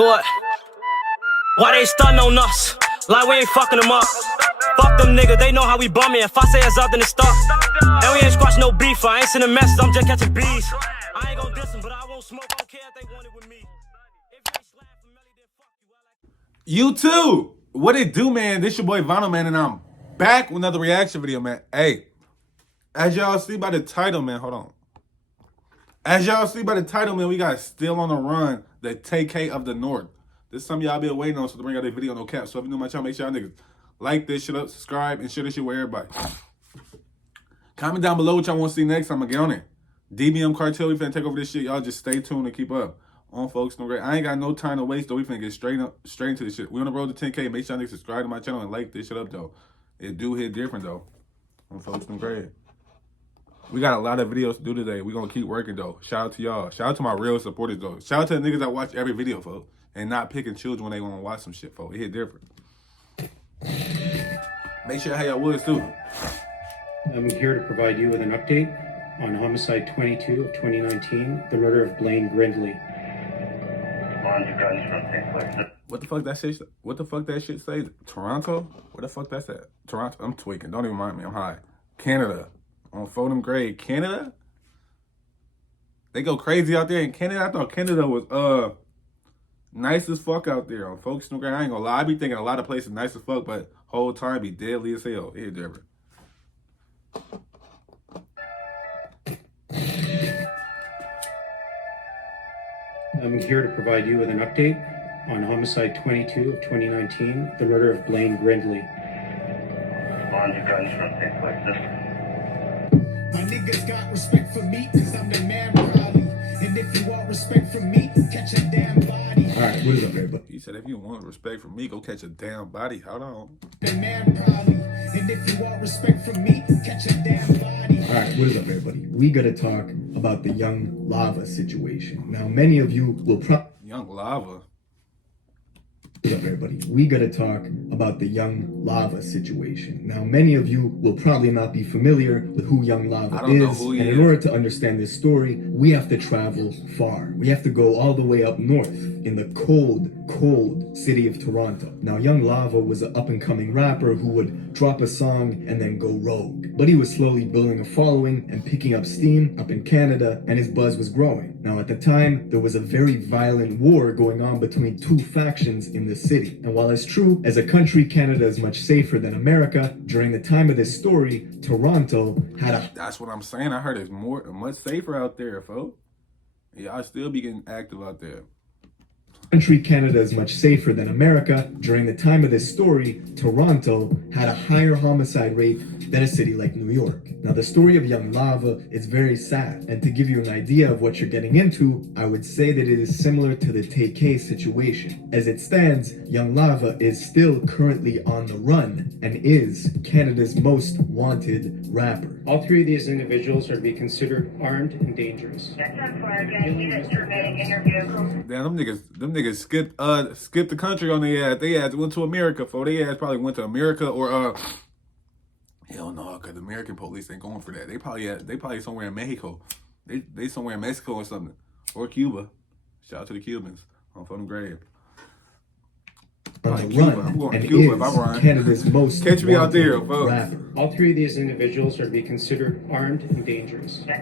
Do it. Why they stuntin' on us? Like we ain't fucking them up. Fuck them niggas, they know how we bumming. If I say it's up, then it's stuck. And we ain't squashing no beef. I ain't sending messages, I'm just catching bees. I ain't gon' diss them, but I won't smoke. I don't care if they want it with me. You too. What it do, man? This your boy Vonno, man, and I'm back with another reaction video, man. Hey, as y'all see by the title, man, hold on. As y'all see by the title, man, we got Still on the Run, the TK of the North. This is something y'all been waiting on, so to bring out a video, no cap. So if you're new to my channel, make sure y'all niggas like this shit up, subscribe, and share this shit with everybody. Comment down below what y'all want to see next. I'm gonna get on it. DBM Cartel, we finna take over this shit. Y'all just stay tuned and keep up. On folks, no great. I ain't got no time to waste, though. We finna get straight into this shit. We on the road to 10K. Make sure y'all niggas subscribe to my channel and like this shit up, though. It do hit different, though. On folks, no great. We got a lot of videos to do today. We gonna keep working, though. Shout out to y'all. Shout out to my real supporters, though. Shout out to the niggas that watch every video, folks. And not picking children when they wanna watch some shit, folks. It hit different. Make sure how y'all was, too. I'm here to provide you with an update on Homicide 22 of 2019, the murder of Blaine Grindley. What the fuck that shit? What the fuck that shit say? Toronto? Where the fuck that's at? Toronto? I'm tweaking. Don't even mind me. I'm high. Canada. On Fonum grade. Canada? They go crazy out there in Canada. I thought Canada was nice as fuck out there on folks. No grade. I ain't gonna lie. I be thinking a lot of places nice as fuck, but whole time be deadly as hell. It different. I'm here to provide you with an update on Homicide 22 of 2019, the murder of Blaine Grindley. My niggas got respect for me, cause I'm the man probably. And if you want respect from me, catch a damn body. Alright, what is up, everybody? He said if you want respect from me, go catch a damn body. Hold on. The man probably. And if you want respect from me, catch a damn body. Alright, what is up, everybody? We gotta talk about the Young Lava situation. Now, many of you will probably... Young Lava? What's up, everybody? We gotta talk about the Young Lava situation. Now, many of you will probably not be familiar with who Young Lava is, and in order to understand this story, we have to travel far. We have to go all the way up north in the cold, cold city of Toronto. Now, Young Lava was an up-and-coming rapper who would drop a song and then go rogue. But he was slowly building a following and picking up steam up in Canada, and his buzz was growing. Now, at the time, there was a very violent war going on between two factions in the city. And while it's true, as a country, Canada is much safer than America, during the time of this story, Toronto had a... That's what I'm saying. I heard it's much safer out there, folks. Y'all still be getting active out there. Country Canada is much safer than America. During the time of this story, Toronto had a higher homicide rate than a city like New York. Now, the story of Young Lava is very sad, and to give you an idea of what you're getting into, I would say that it is similar to the TK situation. As it stands, Young Lava is still currently on the run and is Canada's most wanted rapper. All three of these individuals are to be considered armed and dangerous. Damn, them niggas skipped the country on their ass. They ass went to America, for they ass probably went to America or hell no, cause the American police ain't going for that. They probably somewhere in Mexico. They somewhere in Mexico or something. Or Cuba. Shout out to the Cubans on Fonum grade. On the run, I'm going to and Cuba is if I run. Canada's most Catch me out there, folks. rapper. All three of these individuals are to be considered armed and dangerous. Now,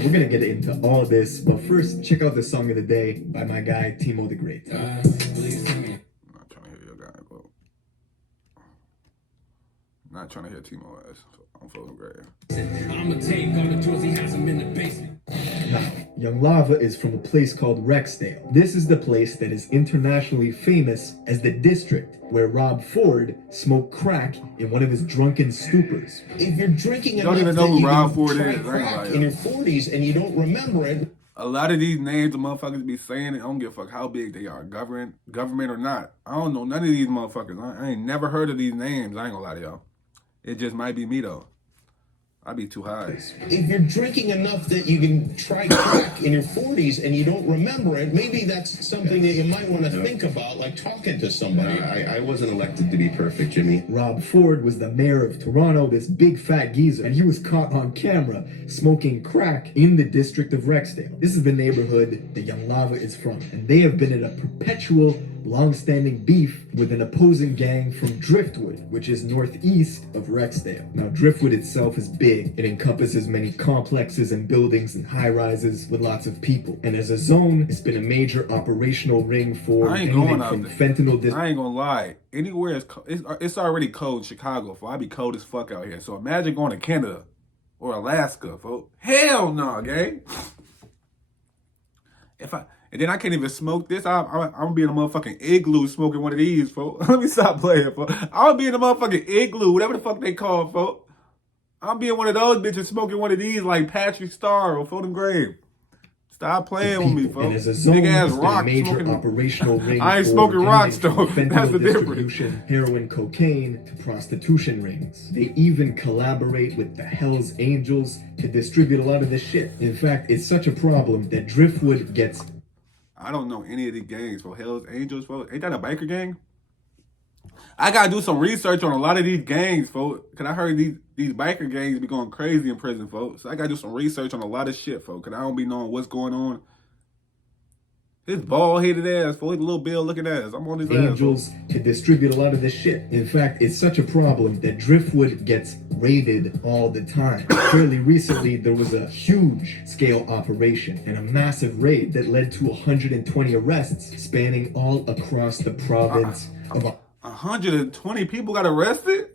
we're gonna get into all of this, but first, check out the song of the day by my guy, Timo the Great. I'm not trying to hear your guy, bro. Not trying to hear Timo ass on Fonum grade. I'ma take all the tools, he has them in the basement. Now, Young Lava is from a place called Rexdale. This is the place that is internationally famous as the district where Rob Ford smoked crack in one of his drunken stupors. If you're drinking don't even know who Rob Ford is. In your 40s and you don't remember it. A lot of these names the motherfuckers be saying, I don't give a fuck how big they are, government or not. I don't know none of these motherfuckers. I ain't never heard of these names. I ain't gonna lie to y'all. It just might be me though. I'd be too high. If you're drinking enough that you can try crack in your 40s and you don't remember it, maybe that's something that you might want to think about, like talking to somebody. I wasn't elected to be perfect, Jimmy. Rob Ford was the mayor of Toronto, this big fat geezer, and he was caught on camera smoking crack in the district of Rexdale. This is the neighborhood that Young Lava is from, and they have been in a perpetual long-standing beef with an opposing gang from Driftwood, which is northeast of Rexdale. Now, Driftwood itself is big. It encompasses many complexes and buildings and high-rises with lots of people. And as a zone, it's been a major operational ring for anything from fentanyl. I ain't gonna lie. Anywhere it's already cold in Chicago, I be cold as fuck out here. So imagine going to Canada or Alaska, folks. Hell no, gang. And then I can't even smoke this. I'm gonna be in a motherfucking igloo smoking one of these, folks. Let me stop playing, folks. I'm gonna be in a motherfucking igloo, whatever the fuck they call, folks. I'm being one of those bitches smoking one of these like Patrick Star or Fulton Grave. Stop playing with me, folks. And as a zone, big ass rock major smoking. Operational ring I ain't smoking rocks though. That's the difference. Distribution, heroin, cocaine to prostitution rings. They even collaborate with the Hells Angels to distribute a lot of this shit. In fact, it's such a problem that Driftwood gets. I don't know any of these gangs, for Hells Angels, folks. Ain't that a biker gang? I gotta do some research on a lot of these gangs, folks. Cause I heard these biker gangs be going crazy in prison, folks. So I gotta do some research on a lot of shit, folks. Cause I don't be knowing what's going on. His bald-headed ass, folks. His little bill-looking ass. I'm on his Angels ass, to distribute a lot of this shit. In fact, it's such a problem that Driftwood gets raided all the time. Fairly recently, there was a huge-scale operation and a massive raid that led to 120 arrests spanning all across the province of 120 people got arrested?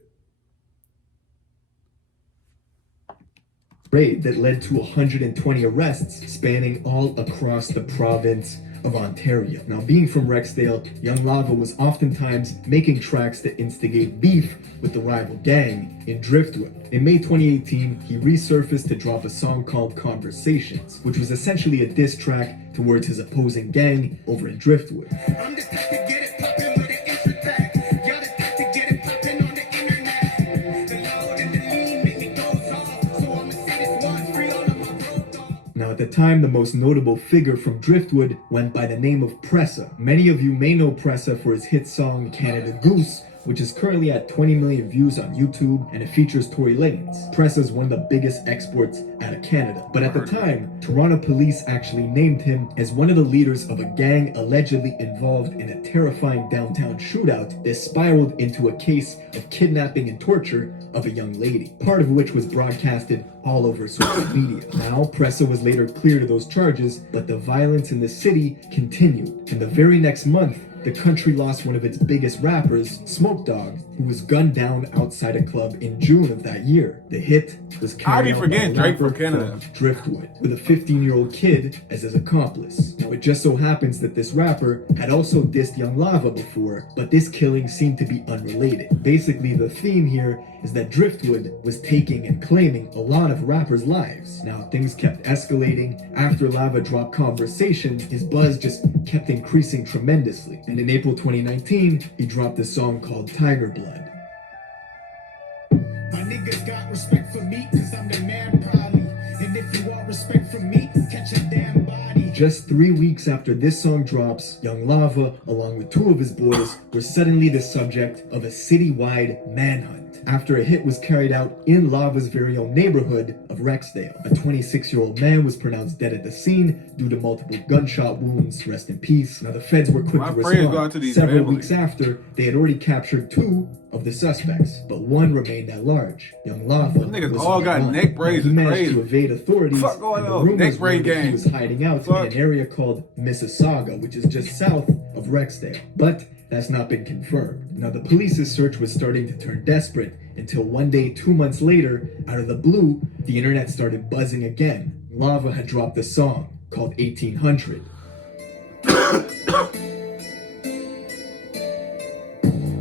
Raid that led to 120 arrests spanning all across the province of Ontario. Now, being from Rexdale, Young Lava was oftentimes making tracks to instigate beef with the rival gang in Driftwood. In May 2018, he resurfaced to drop a song called Conversations, which was essentially a diss track towards his opposing gang over in Driftwood. I'm just type to get it poppin' with an intro track. Y'all the type to get it poppin' on the internet. The loud and the lean make me doze off. So I'ma say this once, free all of my road dogs. Now, at the time, the most notable figure from Driftwood went by the name of Pressa. Many of you may know Pressa for his hit song Canada Goose, which is currently at 20 million views on YouTube, and it features Tory Lanez. Pressa is one of the biggest exports out of Canada. But at the time, Toronto police actually named him as one of the leaders of a gang allegedly involved in a terrifying downtown shootout that spiraled into a case of kidnapping and torture of a young lady, part of which was broadcasted all over social media. Now, Pressa was later cleared of those charges, but the violence in the city continued. And the very next month, the country lost one of its biggest rappers, Smoke Dogg, who was gunned down outside a club in June of that year. The hit was carried out by a Drake rapper from Canada, Driftwood, with a 15-year-old kid as his accomplice. Now, it just so happens that this rapper had also dissed Young Lava before, but this killing seemed to be unrelated. Basically, the theme here is that Driftwood was taking and claiming a lot of rappers' lives. Now, things kept escalating. After Lava dropped Conversation, his buzz just kept increasing tremendously. And in April 2019, he dropped a song called Tiger Blood. My niggas got respect for me, cause I'm the man probably. And if you want respect from me, catch a damn body. Just 3 weeks after this song drops, Young Lava, along with two of his boys, were suddenly the subject of a citywide manhunt after a hit was carried out in Lava's very own neighborhood of Rexdale. A 26-year-old man was pronounced dead at the scene due to multiple gunshot wounds. Rest in peace. Now, the feds were quick to respond. Several weeks after, they had already captured 2 of the suspects, but one remained at large. Young Lava niggas all got neck braids. He managed to evade authorities. Fuck going and on? the rumors Neck braid were that he gang. was hiding out in an area called Mississauga, which is just south of Rexdale. But that's not been confirmed. Now, the police's search was starting to turn desperate until one day, 2 months later, out of the blue, the internet started buzzing again. Lava had dropped a song called 1800.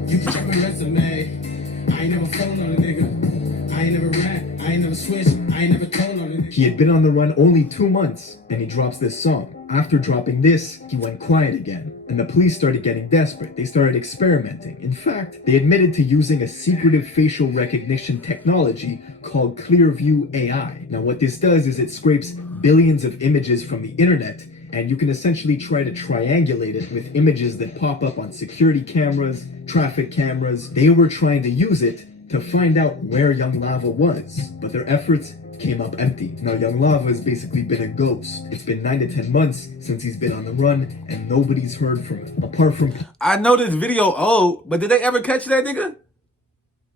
You can check my resume. I ain't never phoned on a nigga. I ain't never ran. I ain't never switched. I I ain't never told no nigga. He had been on the run only 2 months, and he drops this song. After dropping this, he went quiet again, and the police started getting desperate. They started experimenting. In fact, they admitted to using a secretive facial recognition technology called Clearview AI. Now, what this does is it scrapes billions of images from the internet, and you can essentially try to triangulate it with images that pop up on security cameras, traffic cameras. They were trying to use it to find out where Young Lava was, but their efforts came up empty. Now, Young Lava has basically been a ghost. It's been 9 to 10 months since he's been on the run, and nobody's heard from him. Apart from... I know this video old, but did they ever catch that nigga?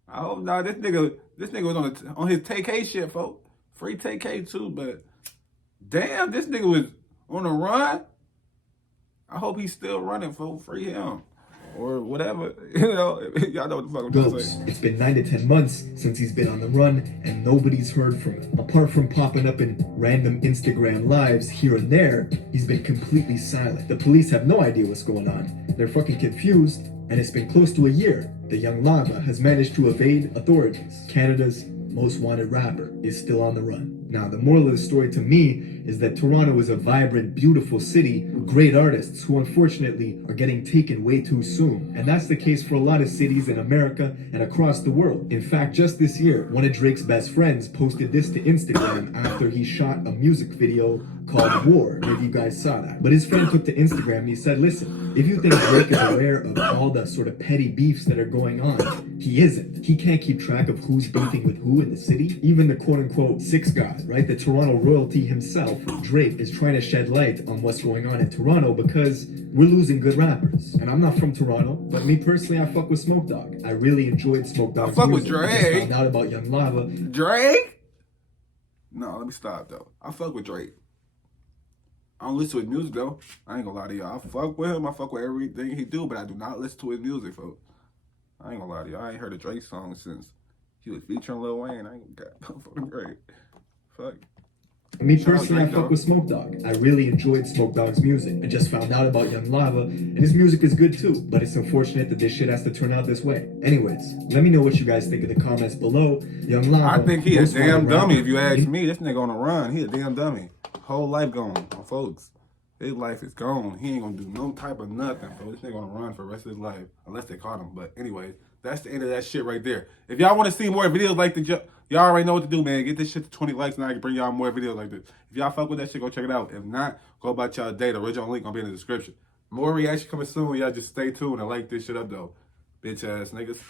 I hope not. This nigga was on his TK shit, folks. Free TK too, but damn, this nigga was on the run. I hope he's still running, folks. Free him. Or whatever, you know, y'all know what the fuck I'm trying to say. It's been 9 to 10 months since he's been on the run, and nobody's heard from him. Apart from popping up in random Instagram lives here and there, he's been completely silent. The police have no idea what's going on. They're fucking confused, and it's been close to a year. The Young Lava has managed to evade authorities. Canada's most wanted rapper is still on the run. Now, the moral of the story to me is that Toronto is a vibrant, beautiful city with great artists who unfortunately are getting taken way too soon. And that's the case for a lot of cities in America and across the world. In fact, just this year, one of Drake's best friends posted this to Instagram after he shot a music video called War. Maybe you guys saw that. But his friend took to Instagram and he said, listen, if you think Drake is aware of all the sort of petty beefs that are going on, he isn't. He can't keep track of who's beefing with who in the city. Even the quote-unquote six god, right? The Toronto royalty himself, Drake, is trying to shed light on what's going on in Toronto because we're losing good rappers. And I'm not from Toronto, but me personally, I fuck with Smoke Dogg. I really enjoyed Smoke Dogg's I fuck music. with Drake. I just found out about Young Lava. Drake? No, let me stop though. I fuck with Drake. I don't listen to his music though. I ain't gonna lie to y'all. I fuck with him. I fuck with everything he do, but I do not listen to his music, folks. I ain't gonna lie to y'all. I ain't heard a Drake song since he was featuring Lil Wayne. I ain't got fucking Drake. Fuck. Me personally, I fuck with Smoke Dogg. I really enjoyed Smoke Dogg's music. I just found out about Young Lava, and his music is good too, but it's unfortunate that this shit has to turn out this way. Anyways, let me know what you guys think in the comments below. Young Lava... I think he a damn dummy, if you ask me. This nigga on the run. He a damn dummy. Whole life gone, folks. His life is gone. He ain't gonna do no type of nothing, folks. This nigga gonna run for the rest of his life, unless they caught him. But anyways, that's the end of that shit right there. If y'all want to see more videos like this, y'all already know what to do, man. Get this shit to 20 likes and I can bring y'all more videos like this. If y'all fuck with that shit, go check it out. If not, go about y'all day. The original link gonna be in the description. More reaction coming soon. Y'all just stay tuned and like this shit up, though. Bitch ass niggas.